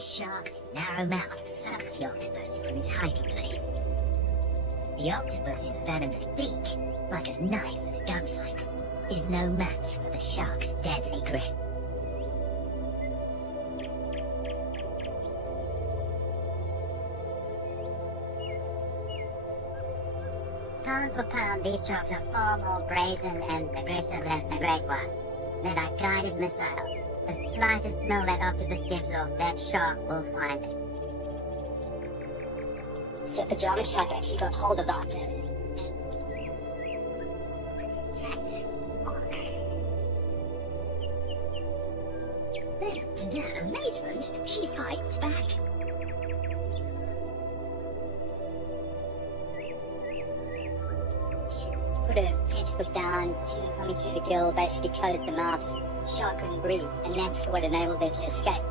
the shark's narrow mouth sucks the octopus from his hiding place. The octopus's venomous beak, like a knife at a gunfight, is no match for the shark's deadly grip. Pound for pound, these sharks are far more brazen and aggressive than the great one. They're like guided missiles. The slightest smell that octopus gives off, that shark will find it. The German shark actually got hold of the octopus. Then, to their amazement, she fights back. She put her tentacles down, see them coming through the gill, basically closed the mouth. Shark couldn't breathe, and that's what enabled her to escape.